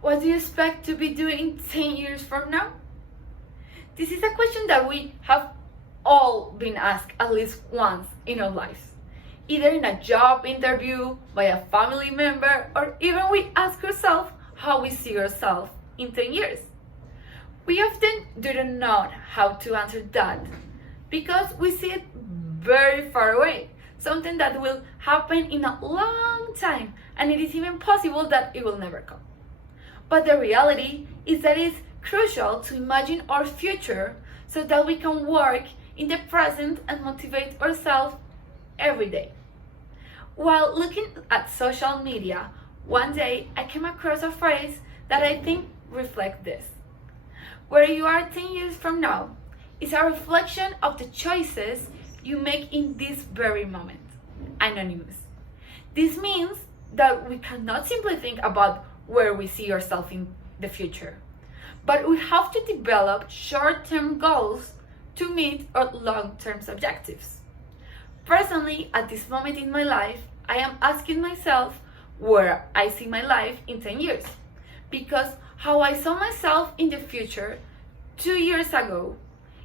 What do you expect to be doing 10 years from now? This is a question that we have all been asked at least once in our lives. Either in a job interview, by a family member, or even we ask ourselves how we see ourselves in 10 years. We often do not know how to answer that because we see it very far away, something that will happen in a long time, and it is even possible that it will never come. But the reality is that it's crucial to imagine our future so that we can work in the present and motivate ourselves every day. While looking at social media, one day I came across a phrase that I think reflects this. Where you are 10 years from now is a reflection of the choices you make in this very moment. Anonymous. This means that we cannot simply think about where we see ourselves in the future, but we have to develop short-term goals to meet our long-term objectives. Personally, at this moment in my life, I am asking myself where I see my life in 10 years, because how I saw myself in the future 2 years ago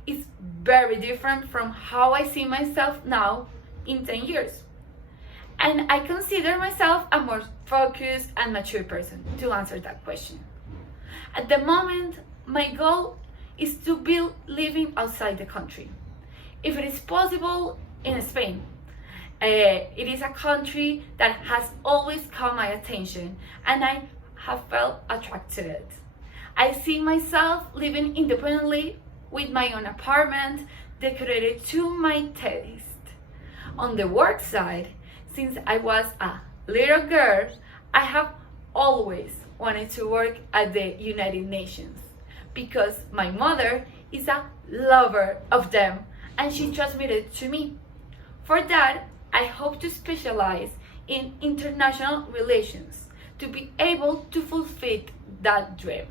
is very different from how I see myself now in 10 years. And I consider myself a more focused and mature person to answer that question. At the moment, my goal is to be living outside the country. If it is possible, in Spain. It is a country that has always caught my attention, and I have felt attracted to it. I see myself living independently with my own apartment decorated to my taste. On the work side, since I was a little girl, I have always wanted to work at the United Nations because my mother is a lover of them and she transmitted it to me. For that, I hope to specialize in international relations to be able to fulfill that dream.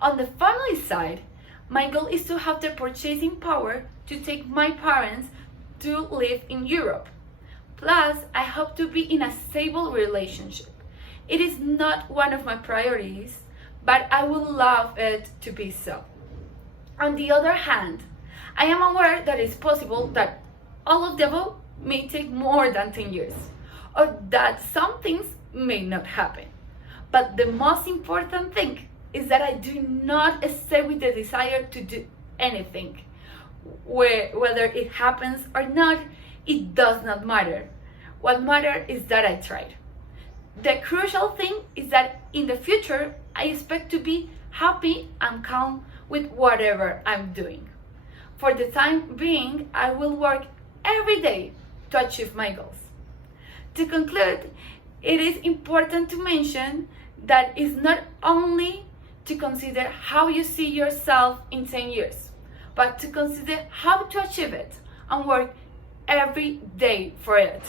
On the family side, my goal is to have the purchasing power to take my parents to live in Europe. Plus, I hope to be in a stable relationship. It is not one of my priorities, but I would love it to be so. On the other hand, I am aware that it's possible that all of the above may take more than 10 years, or that some things may not happen. But the most important thing is that I do not stay with the desire to do anything. Whether it happens or not, it does not matter. What matters is that I tried. The crucial thing is that in the future, I expect to be happy and calm with whatever I'm doing. For the time being, I will work every day to achieve my goals. To conclude, it is important to mention that it's not only to consider how you see yourself in 10 years, but to consider how to achieve it and work every day for it.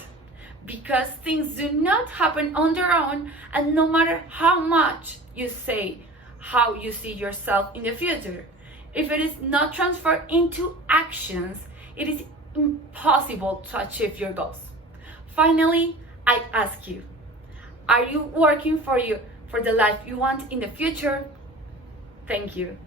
Because things do not happen on their own, and no matter how much you say how you see yourself in the future, if it is not transferred into actions, it is impossible to achieve your goals. Finally, I ask you, are you working for the life you want in the future? Thank you.